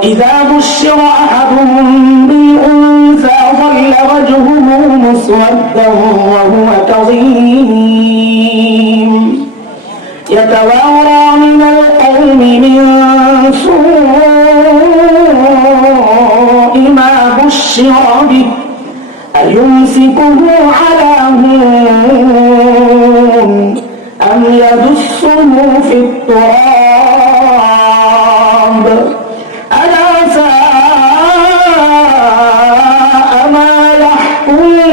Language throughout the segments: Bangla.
وإذا بشر أحدهم بالأنثى ظل وجهه مسودا وهو كظيم يتوارى من القوم من سوء ما بشر به أيمسكه على هون أم يدسه في التراب ألا ساء ما يحكمون।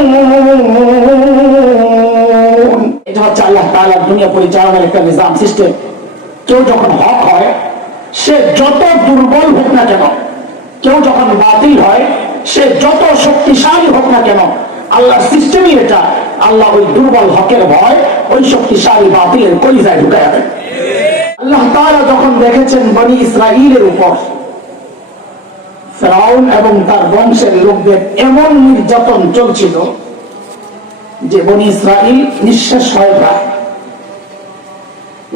এটা হচ্ছে আল্লাহ তাআলার দুনিয়া পরিচালনার একটা নিজাম সিস্টেম। কেউ যখন হক হয় সে যত দুর্বল হোক না কেন, কেউ যখন বাতিল হয় সে যত শক্তিশালী হোক না কেন, আল্লাহর সিস্টেমই এটা। আল্লাহ ওই দুর্বল হকের ভয় ওই শক্তিশালী বাতিলের কলিজায় ঢুকায়া দেন। আল্লাহ তাআলা যখন দেখেছেন বনি ইসরাইলের উপর ফিরআউন এবং তার বংশের লোকদের এমন নির্যাতন চলছিল যে বনি ইসরাইল নিঃশেষ হয়ে যায়।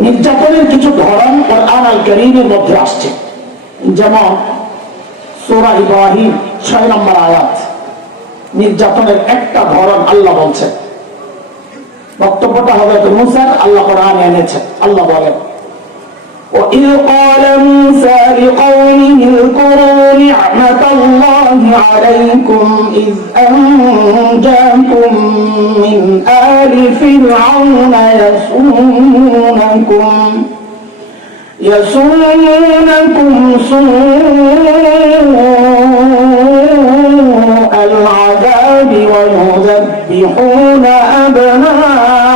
নির্যাতনের কিছু ধরন কুরআন আল কারীমের মধ্যে আসছে, যেমন সূরা ইব্রাহিম 6 নম্বর আয়াত। নির্যাতনের একটা ধরন আল্লাহ বলছেন, বক্তব্যটা হবে মুসার, আল্লাহ কোরআনে এনেছেন। আল্লাহ বলেন وَإِذْ قَالَ مُوسَى لِقَوْمِهِ اذْكُرُوا نِعْمَةَ اللَّهِ عَلَيْكُمْ إِذْ أَنْجَاكُمْ مِنْ آلِ فِرْعَوْنَ يَسُومُونَكُمْ سُوءَ الْعَذَابِ وَيُذَبِّحُونَ أَبْنَاءَكُمْ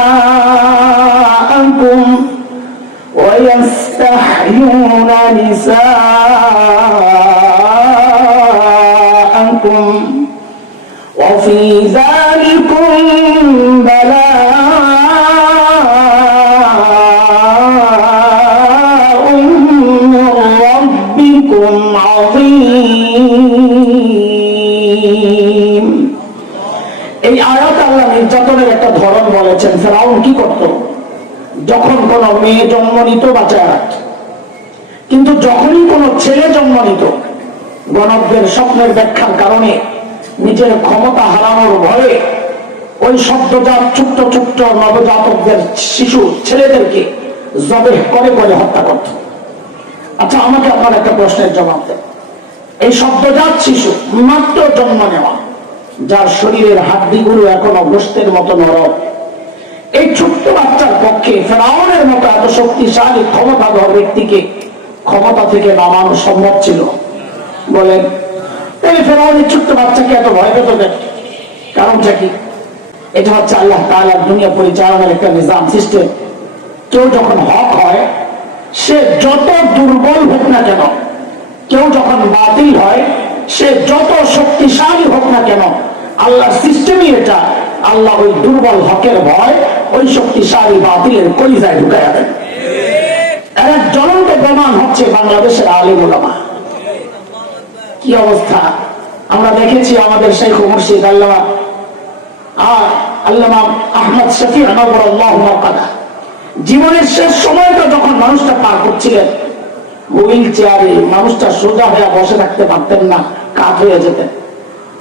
وَيَسْتَحْيُونَ نِسَاءَكُمْ وَفِي ذَلِكُمْ بَلَاءٌ مِّن رَّبِّكُمْ عَظِيمٌ। এই আয়াত আল্লাহ নির্যাতনের একটা ধরন বলেছেন। ফিরআউন কি করত? যখন কোন মেয়ে জন্ম নিত বাঁচায় রাখত, কিন্তু যখনই কোন ছেলে জন্ম নিত গণকদের স্বপ্নের ব্যাখ্যার কারণে নিজের ক্ষমতা হারানোর ভয়ে ওই সদ্যজাত ছোট্ট ছোট্ট নবজাতকদের শিশু ছেলেদেরকে জবেহ করে করে হত্যা করত। আচ্ছা, আমাকে আপনার একটা প্রশ্নের জবাব দেন। এই সদ্যজাত শিশু মাত্র জন্ম নেওয়া, যার শরীরের হাড্ডিগুলো এখনো গোশতের মতো নরম, এই ছোট্ট বাচ্চার পক্ষে ফিরআউনের মতো এত শক্তিশালী ক্ষমতাধর ব্যক্তিকে ক্ষমতা থেকে নামানো সম্ভব ছিল? বলেন। তাই ফিরআউনের ছোট্ট বাচ্চাকে এত ভয় পেত কেন? কারণটা কি? এটা হচ্ছে আল্লাহ তাআলার দুনিয়া পরিচালনার একটা নিজাম সিস্টেম। কেউ যখন হক হয় সে যত দুর্বল হোক না কেন, কেউ যখন বাতিল হয় সে যত শক্তিশালী হোক না কেন, আল্লাহর সিস্টেমই এটা। আল্লাহ ওই দুর্বল হকের ভয় ওই শক্তিশালী বাতিলের কলিজায় ঢুকায়া দেন। এর এক জ্বলন্ত প্রমাণ হচ্ছে বাংলাদেশের আলেম ওলামা। কি অবস্থা আমরা দেখেছি। আমাদের শাইখ মুর্শিদ আল্লামা আহমদ শফি রাহমাহুল্লাহ জীবনের শেষ সময়টা যখন মানুষটা পার করছিলেন, হুইল চেয়ারে মানুষটা সোজা হয়ে বসে থাকতে পারতেন না, কাত হয়ে যেতেন।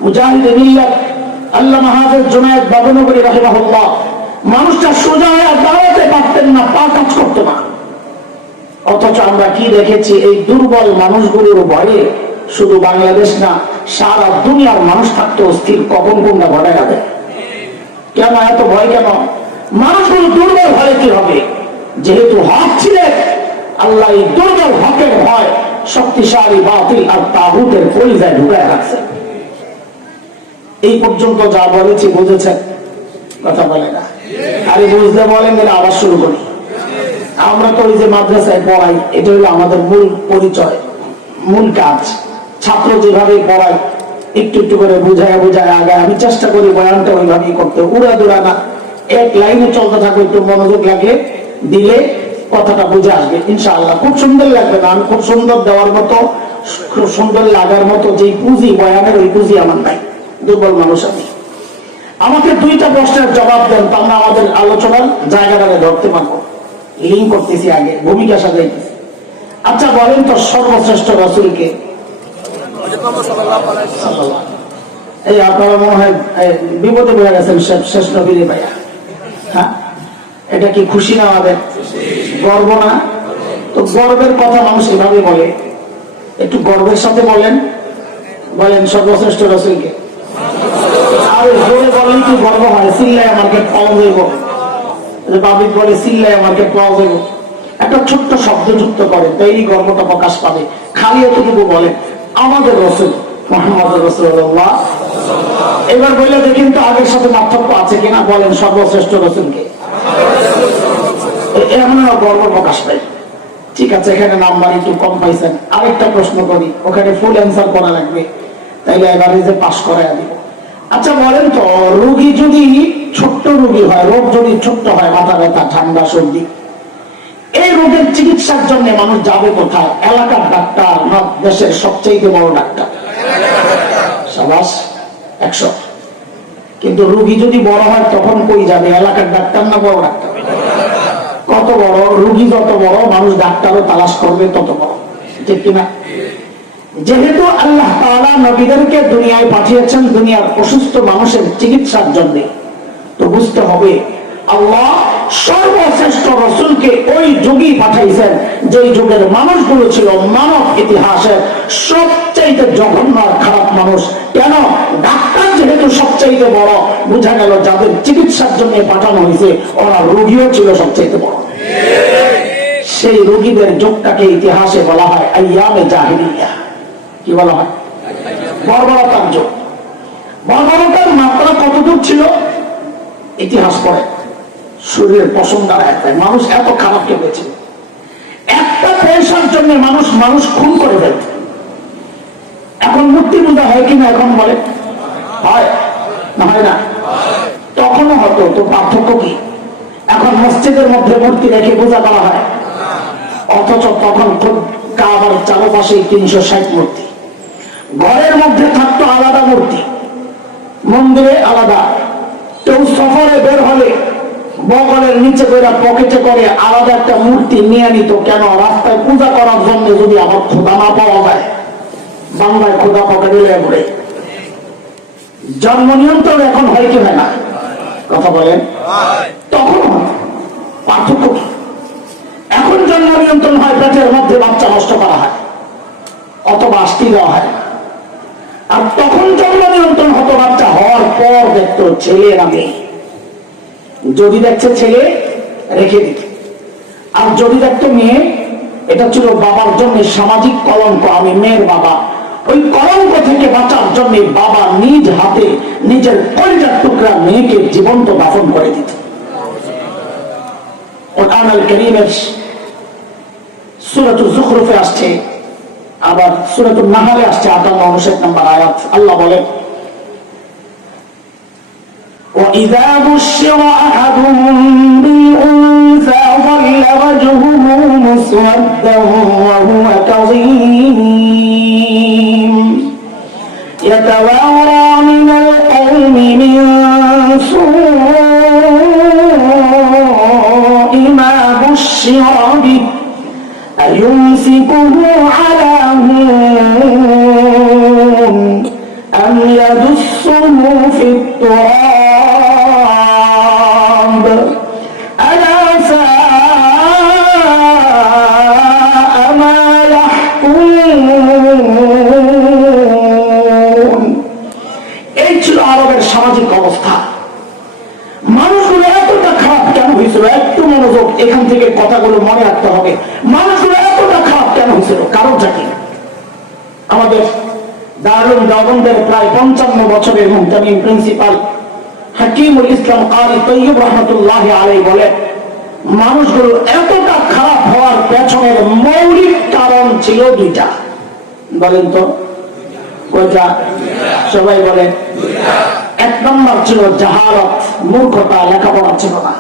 মুজাহিদ মিল্লাত আল্লামা হাফেজ জুনায়েদ বাবনগরী রাহিমাহুল্লাহ মানুষটা সোজা হয়ে দাঁড়াতে পারতেন না, পা কাজ করতো না। অথচ আমরা কি দেখেছি? এই দুর্বল মানুষগুলোর ভয়ে শুধু বাংলাদেশ না, সারা দুনিয়ার মানুষ থাকতো অস্থির, কখন কোনটা ঘটায় যাবে। কেন এত ভয়? কেন মানুষগুলো দুর্বল হলে কি হবে? যেহেতু হক ছিলেন, আল্লাহ এই দুর্বল হকের ভয় শক্তিশালী বাতিল আর তাগুতের কলিজায় ঢুকায় রাখছে। এই পর্যন্ত যা বলেছি বুঝেছেন? কথা বলে না। আরে বুঝতে বলেন গেলে আবার শুরু করি। আমরা তো ওই যে মাদ্রাসায় পড়াই, এটা হলো আমাদের মূল পরিচয়, মূল কাজ। ছাত্র যেভাবে পড়াই একটু একটু করে বুঝায় বুঝায় আগায়। আমি চেষ্টা করি বয়ানটা ওইভাবেই করতে, উড়া দুরা না, এক লাইনে চলতে থাকবে। একটু মনোযোগ লাগলে দিলে কথাটা বুঝে আসবে ইনশাআল্লাহ। খুব সুন্দর লাগবে না, আমি খুব সুন্দর দেওয়ার মতো, খুব সুন্দর লাগার মতো যে পুঁজি বয়ানের, ওই পুঁজি আমার নাই। দুর্বল মানুষ আমি। আমাকে দুইটা প্রশ্নের জবাব দেন, তা আমরা আমাদের আলোচনার জায়গাটাকে ধরতে পারবো। লিঙ্ক করতেছি, আগে ভূমিকা সাজাইতেছি। আচ্ছা বলেন তো, সর্বশ্রেষ্ঠ রাসূলকে এই আপনারা মনে হয় বিপদে পড়ে গেছেন শেষ নবীর ভাইয়া। হ্যাঁ, এটা কি খুশি না আমাদের? গর্ব না? তো গর্বের কথা মানুষ এভাবে বলে, একটু গর্বের সাথে বলেন, বলেন সর্বশ্রেষ্ঠ রাসূলকে। আর জোরে বলেন কি গর্ব হয়? সিল্লায় আমাকে পাওয়া যাইব, বাবিক বলে সিল্লায় আমাকে পাওয়া যাইব, একটা ছোট্ট শব্দ যুক্ত করে, তাই গর্বটা প্রকাশ পাবে। খালি এতটুকু বলে আমাদের রাসূল মুহাম্মদ রাসূলুল্লাহ। এবার বললে দেখেন তো আগের সাথে পার্থক্য আছে কিনা, বলেন সর্বশ্রেষ্ঠ রাসূলকে। এমন গর্ব প্রকাশ পায়। ঠিক আছে, এখানে নাম্বার একটু কম পাইছেন, আরেকটা প্রশ্ন করি, ওখানে ফুল অ্যান্সার করা লাগবে, তাইলে এবারে যে পাস করাই দিব। আচ্ছা বলেন তো, রোগী যদি ছোট্ট রোগী হয়, রোগ যদি ছোট্ট হয়, মাথা ব্যথা, ঠান্ডা, সর্দি, এই রোগের চিকিৎসার জন্য মানুষ যাবে কোথায়? এলাকার ডাক্তার না দেশের সবচেয়ে বড় ডাক্তার? সাবাস, 100। কিন্তু রোগী যদি বড় হয় তখন কই যাবে? এলাকার ডাক্তার না বড় ডাক্তার? কত বড় রোগী যত বড়, মানুষ ডাক্তারও তালাশ করবে তত বড়, ঠিক কিনা? যেহেতু আল্লাহ তাআলা নবীদেরকে দুনিয়ায় পাঠিয়েছেন দুনিয়ার অসুস্থ মানুষের চিকিৎসার জন্য, তো বুঝতে হবে আল্লাহ সর্বশ্রেষ্ঠ রাসূলকে ওই যুগই পাঠাইছেন যে যুগের মানুষগুলো ছিল মানব ইতিহাসের সবচাইতে জঘন্য আর খারাপ মানুষ। কেন? ডাক্তার যেহেতু সবচাইতে বড়, বোঝা গেল যাদের চিকিৎসার জন্য পাঠানো হয়েছে ওরা রোগীও ছিল সবচাইতে বড়। সেই রোগীদের যুগটাকে ইতিহাসে বলা হয় আইয়ামে জাহিলিয়া। কি বলা হয়? বর্বরতার যুগ। বর্বরতার মাত্রা কতদূর ছিল ইতিহাস পড়ে, শরীরের পশম দ্বারা একটাই মানুষ এত খারাপ কেটেছে, একটা পয়সার জন্য মানুষ খুন করে ফেলত। এখন মূর্তি পূজা হয় কিনা? এখন বলে হয় না, হয় না? তখনও হতো, তো পার্থক্য কি? এখন মসজিদের মধ্যে মূর্তি রেখে পূজা করা হয়, অথচ তখন কাবার চারপাশে 360 মূর্তি, ঘরের মধ্যে থাকতো আলাদা মূর্তি, মন্দিরে আলাদা। কেউ সফরে বের হলে বগলের নিচে করে পকেটে করে আলাদা একটা মূর্তি নিয়ে নিত। কেন? রাস্তায় পূজা করার জন্য যদি আমার খোদা না পাওয়া যায়, বাংলায় খোদা পকেটে লেগে পড়ে। জন্ম নিয়ন্ত্রণ এখন হয় কি হয় না? কথা বলেন। তখন পার্থক্য কি? এখন জন্ম নিয়ন্ত্রণ হয়, পেটের মধ্যে বাচ্চা নষ্ট করা হয় অথবা আস্তি দেওয়া হয়। আর তখন জন্ম নিয়ন্ত্রণ হতো বাচ্চা হওয়ার পর দেখতো ছেলে না মেয়ে, যদি দেখছে ছেলে রেখে দিত, আর যদি দেখতো মেয়ে, এটা ছিল বাবার জন্য সামাজিক কলঙ্ক। আমি মেয়ের বাবা, ওই কলঙ্ক থেকে বাঁচার জন্য বাবা নিজ হাতে নিজের কলিজার টুকরা মেয়েকে জীবন্ত দাফন করে দিত। কোরআন আল কারীমের সূরাতুল যুখরুফে আসছে, আবার সূরাতুন নাহলে আসছে 58-59 নম্বর আয়াত। আল্লাহ বলে وَإِذَا بُشِّرَ أَحَدُهُم بِالْأُنثَىٰ ظَلَّ وَجْهُهُ مُسْوَدًّا وَهُوَ كَظِيمٌ يَتَوَارَىٰ مِنَ الْقَوْمِ مِن سُوءِ مَا بُشِّرَ بِهِ أَيُمْسِكُهُ عَلَىٰ هُونٍ أَمْ يَدُسُّهُ فِي التُّرَابِ أَلَا سَاءَ مَا يَحْكُمُونَ। এই ছিল আরবের সামাজিক অবস্থা। মানুষগুলো এতটা খারাপ কেন হয়েছিল? একটু মনোযোগ, এখান থেকে কথাগুলো মনে রাখতে হবে। মানুষগুলো এতটা খারাপ কেন হয়েছিল? কারণটা কি? আমাদের দারুল দেওবন্দের প্রায় 55 বছরের মুহতামিম প্রিন্সিপাল হাকিমুল ইসলাম কারি তৈয়ব রহমতুল্লাহ আলাইহি বলেন, মানুষগুলো এতটা খারাপ হওয়ার পেছনের মৌলিক কারণ ছিল দুইটা। বলেন তো কয়টা? সবাই বলেন। 1 নম্বর ছিল জাহালত, মূর্খতা, লেখাপড়া ছিল না।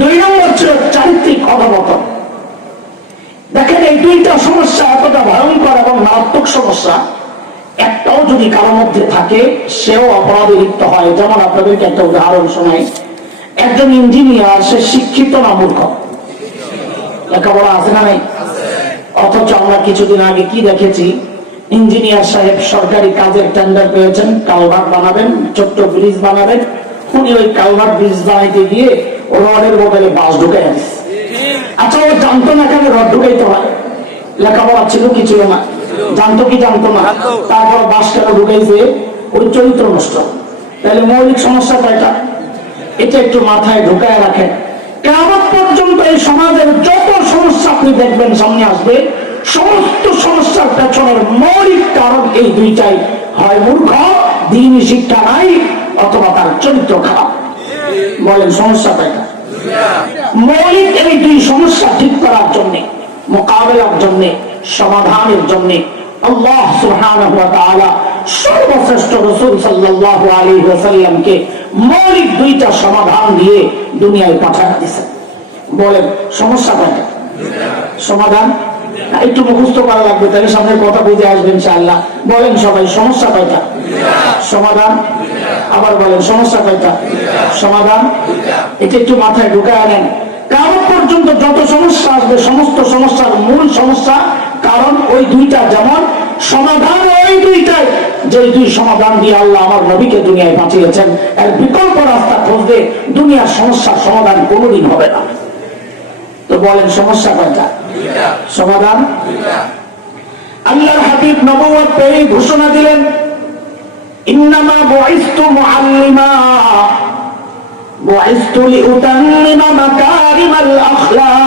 2 নম্বর ছিল চারিত্রিক অধঃপতন। দেখেন, এই দুইটা সমস্যা এতটা ভয়ঙ্কর এবং মারাত্মক সমস্যা, একটাও যদি কারোর মধ্যে থাকে সেও অপরাধে লিপ্ত হয়। যেমন আপনাদেরকে একটা উদাহরণ শোনাই। একজন ইঞ্জিনিয়ার, সে শিক্ষিত না মূর্খ? লেখাপড়া আছে না নাই? অথচ আমরা কিছুদিন আগে কি দেখেছি, ইঞ্জিনিয়ার সাহেব সরকারি কাজের টেন্ডার পেয়েছেন, কালভার্ট বানাবেন, ছোট্ট ব্রিজ বানাবেন। উনি ওই কালভার্ট ব্রিজ বানাইতে গিয়ে রডের বদলে বাঁশ ঢুকাই আনছে। আচ্ছা, ও জানতো না কেন রড ঢুকাইতে হয়? লেখাপড়া ছিল কি ছিল না? জানতো কি জানতো না? তারপর বাঁশ কেন ঢুকাইছে? ওই চরিত্র নষ্ট। তাহলে মৌলিক সমস্যা কয়টা? এটা একটু মাথায় ঢুকায় রাখেন। কিয়ামত পর্যন্ত এই সমাজের যত সমস্যা আপনি দেখবেন সামনে আসবে, সমস্ত সমস্যার পেছনের মৌলিক কারণ এই দুইটাই, হয় মূর্খ, দ্বীনি শিক্ষা নাই, অথবা তার চরিত্র খারাপ। বলেন সমস্যা কয়টা? মৌলিক এই দুই সমস্যা ঠিক করার জন্য, মোকাবেলার জন্য, সমাধানের জন্য আল্লাহ সুবহানাহু ওয়া তাআলা সর্বশ্রেষ্ঠ রাসূল সাল্লাল্লাহু আলাইহি ওয়াসাল্লামকে মৌলিক দুইটা সমাধান দিয়ে দুনিয়ায় পাঠিয়ে দিয়েছেন। বলেন সমস্যা কয়টা? সমাধান একটু মুখস্থ করা লাগবে, তাহলে সামনে কথা বুঝে আসবে ইনশাআল্লাহ। বলেন সবাই সমস্যা কয়টা? সমাধান। আবার বলেন সমস্যা কয়টা? সমাধান। এটা একটু মাথায় ঢুকায় নেন। কিয়ামত পর্যন্ত যত সমস্যা আসবে সমস্ত সমস্যার মূল সমস্যা কারণ ওই দুইটা, যেমন সমাধান ওই দুইটাই, যে দুই সমাধান দিয়ে আল্লাহ আমার নবীকে দুনিয়ায় পাঠিয়েছেন। এর বিকল্প রাস্তা খুঁজলে দুনিয়ার সমস্যার সমাধান কোনোদিন হবে না। তো বলেন সমস্যা কয়টা? সমাধান। আল্লাহর হাবিব নবুয়ত পেয়ে ঘোষণা দিলেন, ইন্নামা বুইসতু মুআল্লিমা বুইসতু লিউতাম্মিমা মাকারিমাল আখলাক।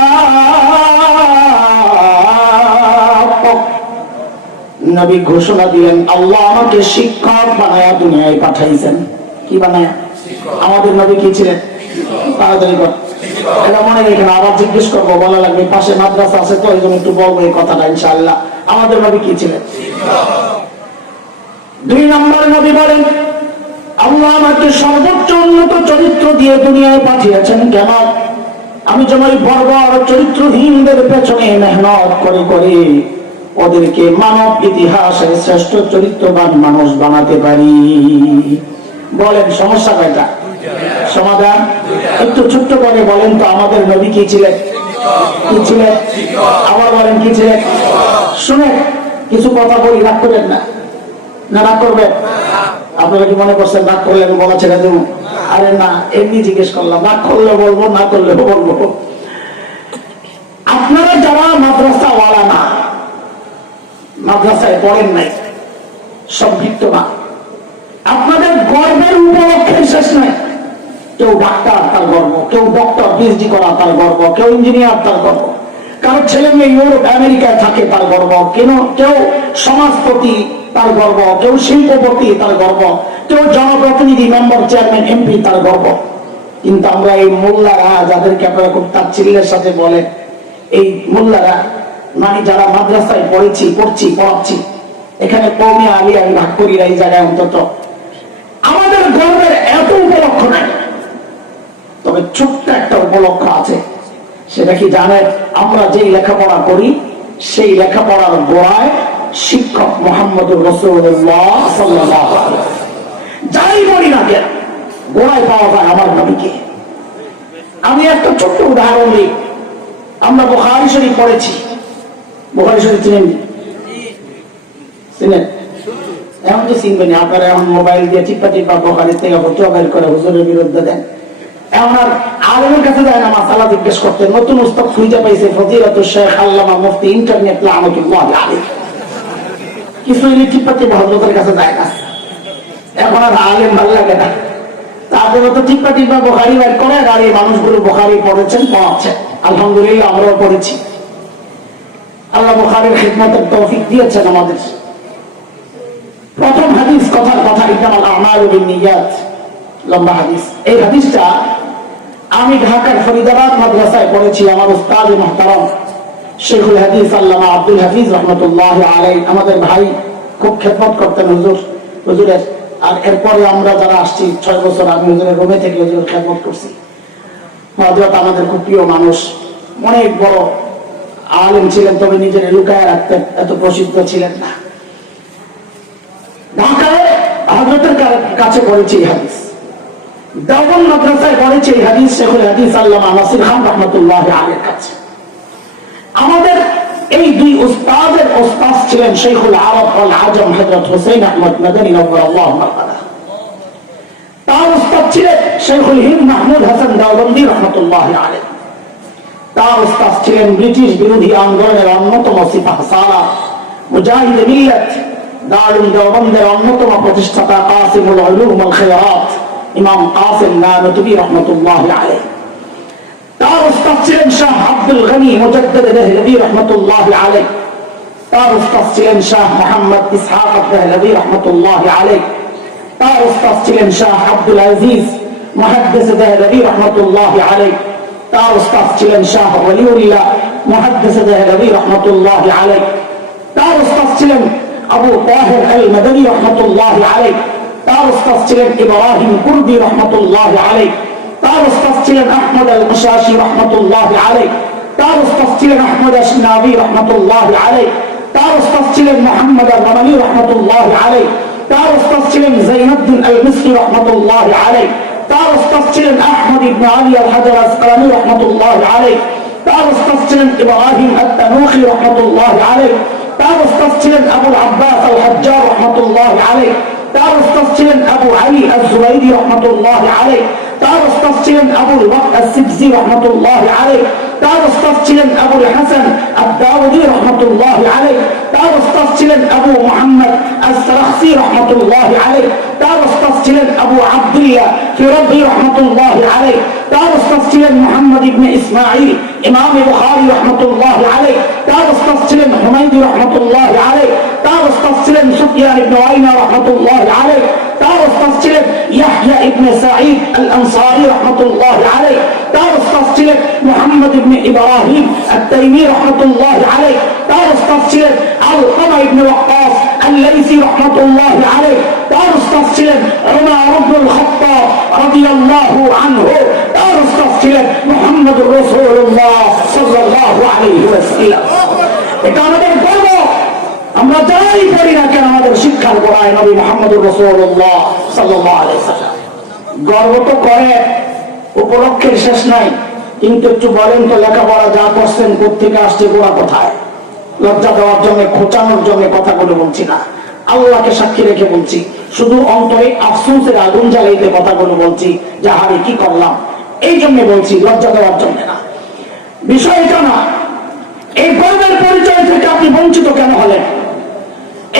নবী ঘোষণা দিলেন, আল্লাহ আমাকে শিক্ষক বানায়া দুনিয়ায় পাঠাইছেন। কি বানায়া? আমাদের নবী কি ছিলেন? তাড়াতাড়ি কর, এটা মনে রেখে না, আবার জিজ্ঞেস করবো, বলা লাগবে। পাশে মাদ্রাসা আছে তো, এই জন্য একটু বলবো এই কথাটা ইনশাআল্লাহ। আমাদের নবী কি ছিলেন? দুই নম্বর নবী বলেন, আল্লাহ আমাকে সর্বোচ্চ উন্নত চরিত্র দিয়ে দুনিয়ায় পাঠিয়েছেন। কেন? আমি যেন ওই বর্বর চরিত্রহীনদের পেছনে মেহনত করে করে ওদেরকে মানব ইতিহাসের শ্রেষ্ঠ চরিত্রবান মানুষ বানাতে পারি। বলেন সমস্যা কয়টা? সমাধান। একটু ছোট্ট করে বলেন তো, আমাদের নবী কি ছিলেন? কি ছিলেন? আবার বলেন কি ছিলেন? শুনে কিছু কথা বলি, রাগ করবেন না। না রাগ করবেন? আপনারা কি মনে করছেন রাগ করলে আমি বলা ছেড়ে দেবো? আরে না, এমনি জিজ্ঞেস করলাম। রাগ করলে বলবো, না করলে বলবো। আপনারা যারা মাদ্রাসা ওয়ালা না, মাদ্রাসায় পড়েন নাই, সম্পৃক্ত না, আপনাদের গর্বের উপলক্ষে শেষ নাই। কেউ ডাক্তার, তার গর্ব। কেউ ডক্টর পিএইচডি করা, তার গর্ব। কেউ ইঞ্জিনিয়ার, তার গর্ব। কারো ছেলে মেয়ে ইউরোপ আমেরিকায় থাকে, তার গর্ব। কেউ সমাজপতি, তার গর্ব। কেউ শিল্পপতি, তার গর্ব। কেউ জনপ্রতিনিধি, মেম্বার, চেয়ারম্যান, এমপি, তার গর্ব। কিন্তু আমরা এই মোল্লারা, যাদেরকে আপনারা খুব তাচ্ছিল্যের সাথে বলেন, এই মোল্লারা মানে যারা মাদ্রাসায় পড়াচ্ছি, এখানে কওমি আলী আমি ভাগ করি এই জায়গায়, অন্তত আমাদের গর্বের এত উপলক্ষ নাই। তবে ছোট্ট একটা উপলক্ষ আছে। সেটা কি জানেন? আমরা যেই লেখাপড়া করি সেই লেখাপড়ার গোড়ায় শিক্ষক মুহাম্মদুর রাসূলুল্লাহ সাল্লাল্লাহু আলাইহি ওয়াসাল্লাম। যাই বলি না কেন, গোড়ায় পাওয়া যায় আমার নবীকে। আমি একটা ছোট্ট উদাহরণ দিই। আমরা বুখারী শরীফ পড়েছি। বুখারী শরীফ চিনেন? এখন তো চিনবেন। আপনারা এখন মোবাইল দিয়ে টিপা বুখারী থেকে ফটো বের করে হুজুরের বিরুদ্ধে দেন। এখন আর আলেমের কাছে যায় না মাসালা জিজ্ঞেস করতে। নতুন উস্তাদ খুঁজে পাইছে, ফজিলাতুল শেখ আল্লামা মুফতি ইন্টারনেট লানাতুল্লাহ আলাইহি। কিছু টিপাটি হযরতের কাছে যায় না। এখন আর আলেম ভালো লাগে না। তারপরে তো টিপা বুখারী বের করে, আর এই মানুষগুলো বুখারী পড়েছেন, পড়াচ্ছেন। আলহামদুলিল্লাহ আমরাও পড়েছি। আল্লাহ বুখারীর খিদমতের তৌফিক দিয়েছেন আমাদের। প্রথম হাদিস, কথার কথা, ইন্নামাল আমালু বিন্নিয়াত, লম্বা হাদিস। এই হাদিসটা আমি ঢাকার ফরিদাবাদ মাদ্রাসায় পড়েছি। আমার উস্তাদ মুহতারাম শেখুল হাদিস আল্লামা আব্দুল হাফিজ রাহমাতুল্লাহ আলাইহি, আমাদের ভাই, খুব খেদমত করতেন হুজুরের। আর এরপরে আমরা যারা আসছি 6 বছর, আমি হুজুরের রুমে থেকে হুজুরের খেদমত করছি। হযরত আমাদের খুব প্রিয় মানুষ, অনেক বড় আলেম ছিলেন, তবে নিজের লুকায় রাখতেন, এত প্রসিদ্ধ ছিলেন না। ঢাকায় হযরতের কাছে পড়েছি এই হাদিস। দেওবন্দ মাদ্রাসায় পড়েছি এই হাদিস শেখুল হাদিস আল্লামা নাসির খান রাহমাতুল্লাহ আলাইহির কাছে। আমাদের এই দুই উস্তাদের উস্তাদ ছিলেন শেখুল আরব ওয়াল আজম হযরত হুসাইন আহমদ মাদানী নওয়ারাল্লাহু মারকাদা। তার উস্তাদ ছিলেন শেখুল হিন্দ মাহমুদ হাসান দেওবন্দি রহমতুল্লাহি আলাইহি। তার উস্তাদ ছিলেন ব্রিটিশ বিরোধী আন্দোলনের অন্যতম সিপাহসালার মুজাহিদ মিল্লাত দারুল দেওবন্দের অন্যতম প্রতিষ্ঠাতা কাসিমুল উলুম ওয়াল খায়রাত ইমাম কাসিম নানতুবি রহমতুল্লাহি আলাইহি। তার উস্তাদ ছিলেন শাহ আব্দুল গনি মুজাদ্দিদ দেহলভী রহমতুল্লাহি আলাইহি। তার উস্তাদ ছিলেন শাহ মুহাম্মদ ইসহাক দেহলভী রহমতুল্লাহি আলাইহি। তার উস্তাদ ছিলেন শাহ আব্দুল আজিজ মুহাদ্দিস দেহলভী রহমতুল্লাহি আলাইহি। তার উস্তাদ ছিলেন শাহ ওয়ালিউল্লাহ মুহাদ্দিস দেহলভী রহমতুল্লাহি আলাইহি। তার উস্তাদ ছিলেন আবু তাহির আল মাদানী রহমতুল্লাহি আলাইহি। তার উস্তাদ ছিলেন ইব্রাহিম কুরদি রহমতুল্লাহি আলাইহি। তার উস্তাদ ছিলেন আহমদ আল মুশাশি রহমতুল্লাহি আলাইহি। তার উস্তাদ ছিলেন আহমদ আশনাবি রহমতুল্লাহি আলাইহি। তার উস্তাদ ছিলেন মুহাম্মদ আল মামানি রহমতুল্লাহি আলাইহি। তার উস্তাদ ছিলেন যাইনুদ্দিন আল মিসরি রহমতুল্লাহি আলাইহি। তার উস্তাদ ছিলেন আহমদ ইবনে আলী আল হাজার আসকালানি রহমতুল্লাহি আলাইহি। তার উস্তাদ ছিলেন ইব্রাহিম আত-তানুখি রহমতুল্লাহি আলাইহি। তার উস্তাদ ছিলেন আবুল আব্বাস আল হাজ্জার রহমতুল্লাহি আলাইহি। তার উস্তাদ ছিলেন আবু আলী আজ-জুবাইরি রহমতুল্লাহি আলাইহি। তার উস্তাদ ছিলেন আবুল ওয়াক্ত আস-সিবজি রহমতুল্লাহি আলাইহি। তার উস্তাদ ছিলেন আবুল হাসান আদ-দাউদি রহমতুল্লাহি আলাইহি। তার উস্তাদ ছিলেন আবু মুহাম্মদ আস-সারাখসি রহমতুল্লাহি আলাইহি। তার উস্তাদ ছিলেন আবু আব্দুল্লাহ ফিরাবি রহমতুল্লাহি আলাইহি। তার উস্তাদ ছিলেন মুহাম্মদ ইবনে ইসমাঈল ইমাম বুখারী রহমতুল্লাহি আলাইহি। তার উস্তাদ ছিলেন হুমায়দি রহমতুল্লাহি আলাইহি। তার উস্তাদ ছিলেন সুফিয়ান ইবনে ওয়াইনা রহমতুল্লাহি আলাইহি। তার উস্তাদ ছিলেন ইয়াহইয়া ইবনে সাঈদ আল আনসারী রহমতুল্লাহি আলাইহি। তার উস্তাদ ছিলেন মুহাম্মদ ইবনে ইব্রাহিম আত-তাইমি রহমতুল্লাহি আলাইহি। তার উস্তাদ ছিলেন আলকামা ইবনে ওয়াক্কাস আল-লাইসি রহমতুল্লাহি আলাইহি। তার উস্তাদ ছিলেন উমর ইবনুল খাত্তাব রাদিয়াল্লাহু আনহু। তার উস্তাদ ছিলেন মুহাম্মদুর রাসূলুল্লাহ সাল্লাল্লাহু আলাইহি ওয়াসাল্লাম। এটা আমাদের গর্ব। আমরা যাই করি না কেন আমাদের শিক্ষার গোড়ায় নবী মুহাম্মদুর রাসূলুল্লাহ সাল্লাল্লাহু আলাইহি ওয়াসাল্লাম। গর্ব তো করে, উপলক্ষের শেষ নাই। কিন্তু একটু বলেন তো, লেখাপড়া যা করছেন কোত্থেকে আসছে, গোড়া কোথায়? লজ্জা দেওয়ার জন্য, খোঁচানোর জন্য কথাগুলো বলছি না, আল্লাহকে সাক্ষী রেখে বলছি। শুধু অন্তরে আফসোসের আগুন জ্বালাইতে কথাগুলো বলছি, যাহারে কি করলাম এই জন্য বলছি, লজ্জা দেওয়ার জন্য না। বিষয় এটা না। এই গর্বের পরিচয় থেকে আপনি বঞ্চিত কেন হলেন?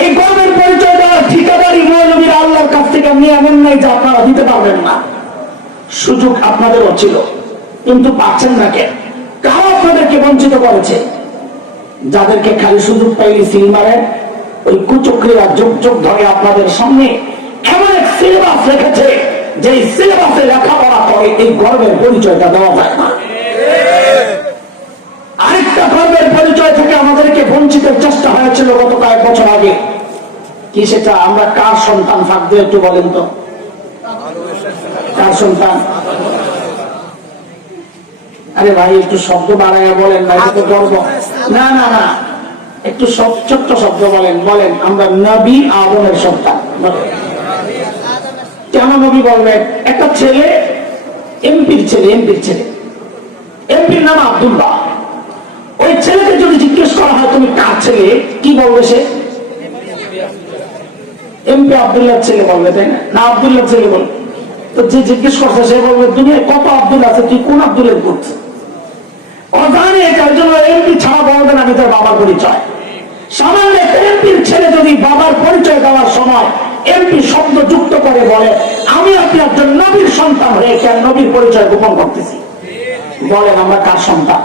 এই গর্বের পরিচয় দেওয়ার ঠিকাদারি মৌলবীরা আল্লাহর কাছ থেকে আপনি এমন নাই যে আপনারা দিতে পারবেন না। সুযোগ আপনাদেরও ছিল, কিন্তু পাচ্ছেন না কেন? কারা আপনাদেরকে বঞ্চিত করেছে? যাদেরকে খালি সুযোগ পাইলে সিল মারেন, ওই কুচক্রীরা যুগ যুগ ধরে আপনাদের সামনে এমন এক সিলেবাস রেখেছে, যে সিলেবাসে লেখাপড়া করে এই গর্বের পরিচয়টা দেওয়া যায় না। আরেকটা গর্বের পরিচয় থেকে আমাদেরকে বঞ্চিতের চেষ্টা হয়েছিল গত কয়েক বছর আগে। কি সেটা? আমরা কার সন্তান? ফাঁক দিয়ে একটু বলেন তো, কার সন্তান? আরে ভাই একটু শব্দ বাড়াইয়া বলেন না, এটা তো গর্ব। না না না, একটু ছোট্ট শব্দ বলেন। বলেন আমরা নবী আদমের সন্তান। কেন নবী বলবেন? একটা ছেলে, এমপির ছেলে, এমপির নাম আব্দুল্লাহ। ওই ছেলেকে যদি জিজ্ঞেস করা হয় তুমি কার ছেলে, কি বলবে সে? এমপি আব্দুল্লাহ ছেলে বলবে, তাই না? না আব্দুল্লাহ ছেলে বলবে। তো যে জিজ্ঞেস করছে সে বলবে দুনিয়ায় কত আব্দুল আছে, তুই কোন আব্দুলের করছিস? অজানে এটার জন্য এমপি ছাড়া বলবেন আমি তার বাবার পরিচয়। সামান্য এমপির ছেলে যদি বাবার পরিচয় দেওয়ার সময় এমপি শব্দ যুক্ত করে বলে আমি আপনি একজন নবীর সন্তান হয়ে কেন নবীর পরিচয় গোপন করতেছি? বলেন আমরা কার সন্তান?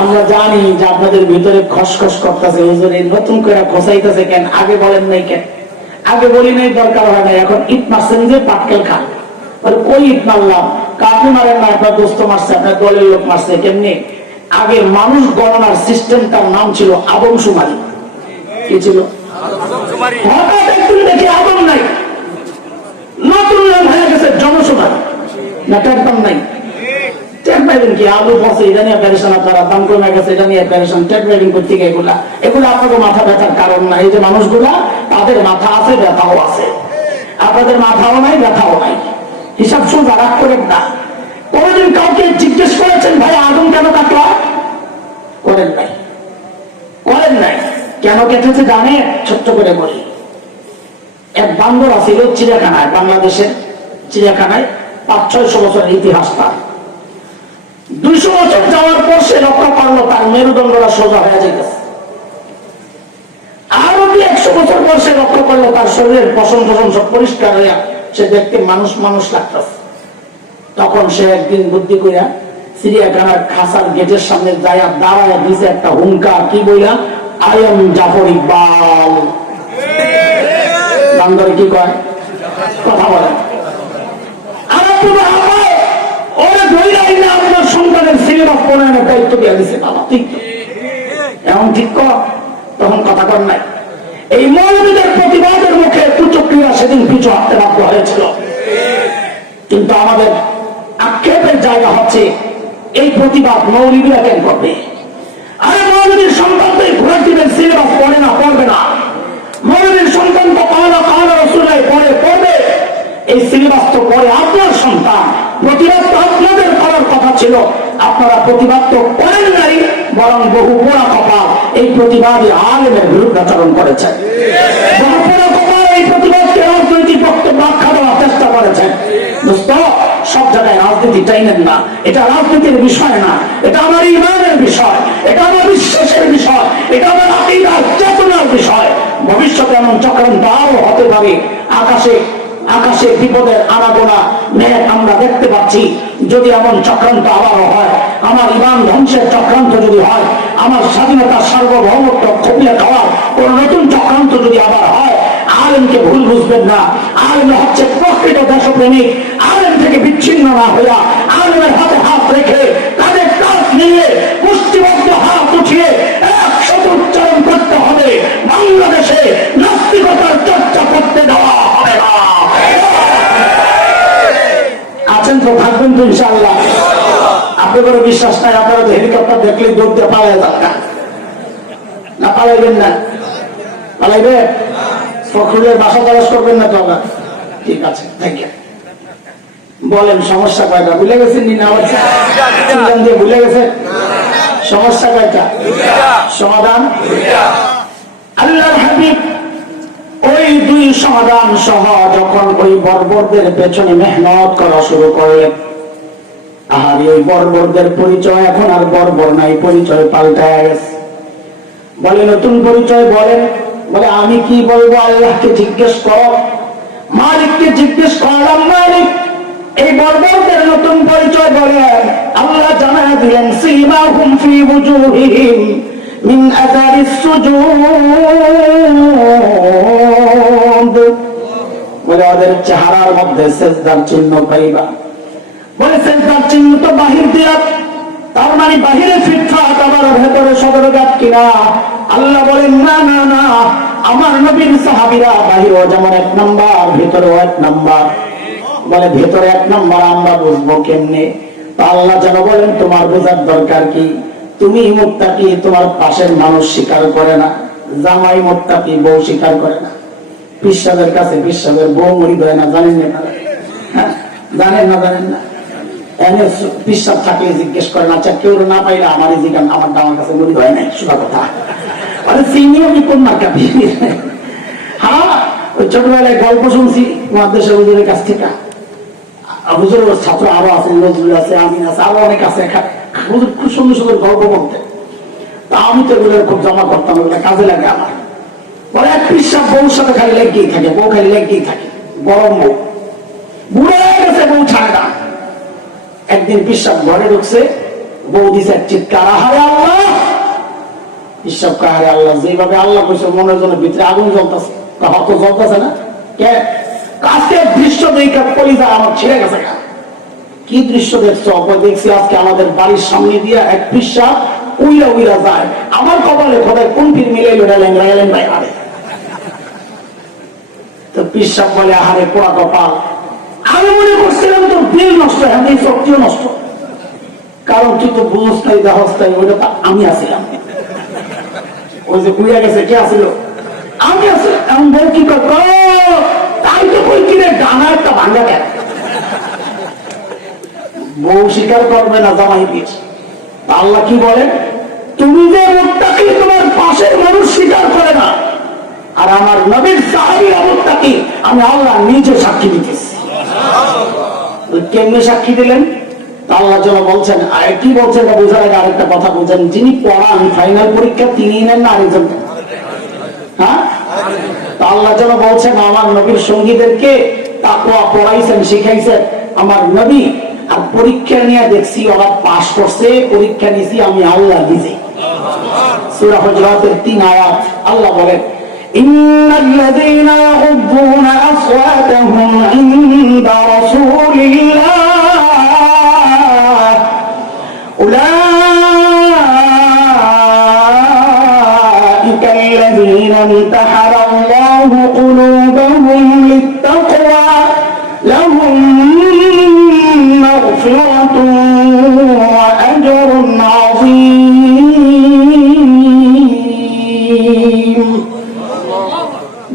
আমরা জানি যে আপনাদের ভিতরে খসখস করতেছে, হুজুর এই নতুন করে খসাইতেছে কেন? আগে বলেন নাই কেন? আগে বলি নাই, দরকার হয় না। এখন ইট মারছেন যে পাটকেল খান। কই ইট মারলাম? কাপড় মারেন না, আপনার দোস্ত মারছে, আপনার দলের লোক মারছে। কেমনি? আগে মানুষ গণনার সিস্টেমটার নাম ছিল আদমশুমারি। কি ছিল? হঠাৎ একদিন দেখি আদম নাই, নতুন নাম হয়ে গেছে জনশুমারি। না একদম নাই। টেক পাইবেন কি? আলু পচে এটা নিয়ে প্যারেশান, আপনারা দাম কমে গেছে এটা নিয়ে প্যারেশান। টেক পাইবেন করতে গিয়ে এগুলা আপনাদের মাথা ব্যথার কারণ না। এই যে মানুষগুলা, তাদের মাথা আছে, ব্যথাও আছে। আপনাদের মাথাও নাই, ব্যথাও নাই। হিসাব সোজা রাগ করেন না। কোনদিন কাউকে জিজ্ঞেস করেছেন ভাই আদম কেন কাটলা? করেন নাই। করেন নাই। কেন কেটেছে জানে? ছোট্ট করে বলি। এক বান্দর আছিল চিড়িয়াখানায়, বাংলাদেশের চিড়িয়াখানায় 500-600 বছরের ইতিহাস তার। 200 বছর যাওয়ার পর সে লক্ষ্য করলো তার মেরুদণ্ডরা সোজা হয়ে যেতেছে। আরো 100 বছর পর সে লক্ষ্য করলো তার শরীরের পশম টসম সব পরিষ্কার হইয়া সে দেখতে মানুষ মানুষ লাগতেছে। তখন সে একদিন বুদ্ধি করিয়া চিড়িয়াখানার খাসার গেটের সামনে যাইয়া দাঁড়ায় দিছে একটা হুঙ্কার, কি বইলা? I am Zafar Iqbal. বান্দরে কি কয়? কথা বলে। আপনার সন্তানের সিলেবাস প্রণয়নের দায়িত্ব দিয়ে দিছে। বাবা ঠিক এমন ঠিক কর। তখন কথা কর নাই। এই মৌলবীদের প্রতিবাদের মুখে কুচক্রীরা সেদিন পিছু হাঁটতে বাধ্য হয়েছিল। কিন্তু আমাদের আক্ষেপের জায়গা হচ্ছে এই প্রতিবাদ মৌলবীরা কেন করবে? আরে মৌলবীর সন্তান তো এই ঘোরার দিবেন সিলেবাস পড়ে না, পড়বে না। মৌলবীর সন্তান তো কালা রসুলাই পড়বে। এই সিলেবাস তো পড়ে আপনার সন্তান। প্রতিবাদ তো আপনাদের করার কথা ছিল, আপনারা প্রতিবাদ তো করেন নাই, বরং বহু পোড়া কপাল এই প্রতিবাদী আলেমের বিরুদ্ধাচরণ করেছেন। বহু পোড়া কপাল এই প্রতিবাদকে রাজনৈতিক বক্তব্য আখ্যা দেওয়ার চেষ্টা করেছেন। দোস্ত, সব জায়গায় রাজনীতি টাইনেন না। এটা রাজনীতির বিষয় না, এটা আমার ইমানের বিষয়, এটা আমার বিশ্বাসের বিষয়, এটা আমার আকীদার চেতনার বিষয়। ভবিষ্যতে এমন চক্রান্ত আরো হতে পারে। আকাশে বিপদের আনাগোনা মেঘ আমরা দেখতে পাচ্ছি। যদি এমন চক্রান্ত আবারও হয়, আমার ইমান ধ্বংসের চক্রান্ত যদি হয়, আমার স্বাধীনতার সার্বভৌমত্ব খপিয়ে খাওয়ার কোন নতুন চক্রান্ত যদি আবার হয়, আলেমকে ভুল বুঝবেন না। আলেম হচ্ছে প্রকৃত দেশপ্রেমিক। আলেম থেকে বিচ্ছিন্ন না হইয়া আলেমের হাতে হাত রেখে তাদের কাজ নিয়ে মুষ্টিবদ্ধ হাত উঠিয়ে একসাথে উচ্চারণ করতে হবে, বাংলাদেশে নাস্তিকতার চর্চা করতে দেওয়া হবে না। আছেন তো, থাকবেন তো ইনশাআল্লাহ। আপনাদের বিশ্বাস নাই? আপনারা তো হেলিকপ্টার দেখলে দৌড় দিয়ে পালাই যান না? পালাইবেন না? পালাইবে? ফখরুলের বাসা তলাশ করবেন না তো? ঠিক আছে, থ্যাংক ইউ। বলেন সমস্যা কয়টা? ভুলে গেছেন নি? না দিয়ে ভুলে গেছেন? সমস্যা কয়টা? সমাধান আল্লাহর হাবিব ওই 2 সমাধান সহ যখন ওই বর্বরদের পেছনে মেহনত করা শুরু করলেন, আর ওই বর্বরদের পরিচয় এখন আর বর্বর নাই, পরিচয় পাল্টায় গেছে। বলে নতুন পরিচয় বলেন। বলে আমি কি বলবো? আল্লাহকে জিজ্ঞেস করো, মালিককে জিজ্ঞেস করলাম। মালিক এই বর্বরদের নতুন পরিচয় বলেন। আল্লাহ জানায় দিলেন, সীমাহুম ফি বুজুহিহিম মিন আযারিস সুজুদ। বলে ওদের চেহারার মধ্যে সেজদার চিহ্ন পাইবা। বলে সেজদার চিহ্ন তো বাহির দিয়া, তার মানে বাহিরে ফিটফাট, আবার ভেতরে সদরঘাত কিনা? আল্লাহ বলেন না না না, আমার নবীর সাহাবীরা বাহিরেও যেমন 1 নাম্বার, ভেতরেও 1 নাম্বার। বলে ভেতরে 1 নাম্বার আমরা বুঝবো কেমনে? তো আল্লাহ যেন বলেন, তোমার বোঝার দরকার কি? তুমি মুত্তাকি, তোমার পাশের মানুষ স্বীকার করে না। জামাই মুত্তাকি, বউ স্বীকার করে না। পিসাবের কাছে পিসাবের বউ মরিদ হয় না, জানেন না? হ্যাঁ, জানেন না? জানেন না? এনে পিসাব থাকলে জিজ্ঞেস করেন, আচ্ছা কেউ না পাইলে আমারই জিজ্ঞান, আমার আমার কাছে মরিদ হয় নাই। শোনা কথা। আরে চিনিও কি কোন মার্কা? হ্যাঁ, ওই ছোটবেলায় গল্প শুনছি মহাদেশের হুজুরের কাছ থেকে। হুজুরের ছাত্র আরো আছে, নজরুল আছে, আমিন আছে, আরো অনেক আছে। হুজুর খুব সুন্দর সুন্দর গল্প বলতে। তা আমি তো এগুলো খুব জমা করতাম, এগুলো কাজে লাগে আমার। পরে এক পিসাব বউর সাথে খালি লেগেই থাকে, বউ খালি লেগেই থাকে। গরম বউ, বুড়ো হয়ে গেছে, বউ ছাড়ে না। একদিন পিসাব ঘরে ঢুকছে, বউ দিছে এক চিৎকার, আহারে আল্লাহ! পিসাব কাহারে আল্লাহ? যেভাবে আল্লাহ কইছে মনের জন্য ভিতরে আগুন জ্বলতেছে। হত জ্বলতেছে না? কে আজকে দৃশ্য দেখে কলিজা আমার ছিঁড়ে গেছে। কি দৃশ্য দেখছো? দেখছি আজকে আমাদের বাড়ির সামনে দিয়ে এক পিসাব উইরা উইরা যায়। আমার কপালে খোদায় কোন পীর মিলাইলো গেলেন ভাই। আরে তো পিসাব বলে, আহারে পোড়া কপাল, আমি মনে করছিলাম তোর দিল নষ্ট, হ্যাঁ এই শক্তিও নষ্ট। কারণ তুই তো বুঝ নাই, দেহস নাই, ওইটা তো আমি আসিলাম। ওই যে কুইয়া গেছে, কে আসিল? আমি আসি। এমন বউ কি কর, তাই তো কই কিনে ডানা একটা ভাঙ্গা দেয়। বউ স্বীকার করবে না জামাই পিছ। আল্লাহ কি বলে, তুমি যে মুত্তাকি, তোমার পাশে আমার নবীর সাহাবীর অবস্থা কি আমি আল্লাহ নিজে সাক্ষী দিতেছি। কেমনে সাক্ষী দিলেন? আল্লাহ যেন বলছেন, কি বলছেন এটা বোঝার আগে আরেকটা কথা বলছেন, যিনি পড়ান ফাইনাল পরীক্ষা তিনি নেন না আরেকজন? হ্যাঁ, আল্লাহ যেন বলছেন আমার নবীর সঙ্গীদেরকে তাকওয়া পড়াইছেন, শিখাইছেন আমার নবী, আর পরীক্ষা নিয়ে দেখছি ওরা পাস করছে, পরীক্ষা নিয়েছি আমি আল্লাহ নিজে। সূরা হুজুরাতের 3 আয়াত আল্লাহ বলেন, ইন্নাল্লাযীনা ইয়াগুদ্দুনা আসওয়াতাহুম ইনদা রাসূলিল্লাহ উলাইকা আল্লাযীনা ইমতাহানা আল্লাহু কুলুবাহুম লিত-তাকওয়া লাহুম মাগফিরাতুন ওয়া আজরুন আযীম।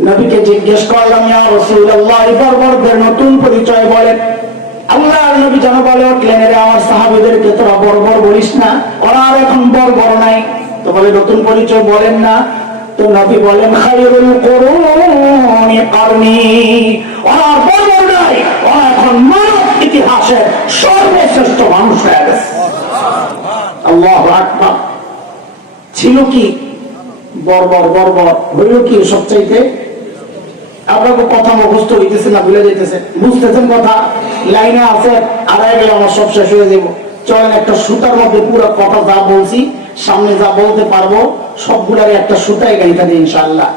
নবীকে জিজ্ঞেস করলাম, ইয়া রাসূলুল্লাহ, বর্বরদের নতুন পরিচয় বলেন। আল্লাহর নবী যেন বলে উঠলেন, রে আমার সাহাবীদেরকে তোরা বর্বর বলিস না, ওরা আর এখন বর্বর নাই। তো বলে নতুন পরিচয় বলেন না। তো নবী বলেন, খায়রুল কুরুনি কারনি, ওরা আর বর্বর নাই, ওরা এখন মানব ইতিহাসের সর্বশ্রেষ্ঠ মানুষ হয়ে গেছে। আল্লাহু আকবার। ছিল কি বর্বর, বর্বর হইল কি সবচাইতে? আপনাকে কথা মুখস্থ হইতেছে না ভুলে যাইতেছে? বুঝতেছেন কথা? লাইনে আছে, আড়াই গেলে আমার সব শেষ হয়ে যাবো। চলেন একটা সুতার মধ্যে পুরো কথা যা বলছি, সামনে যা বলতে পারবো সবগুলার একটা সুতায় গাইতে দিই ইনশাআল্লাহ।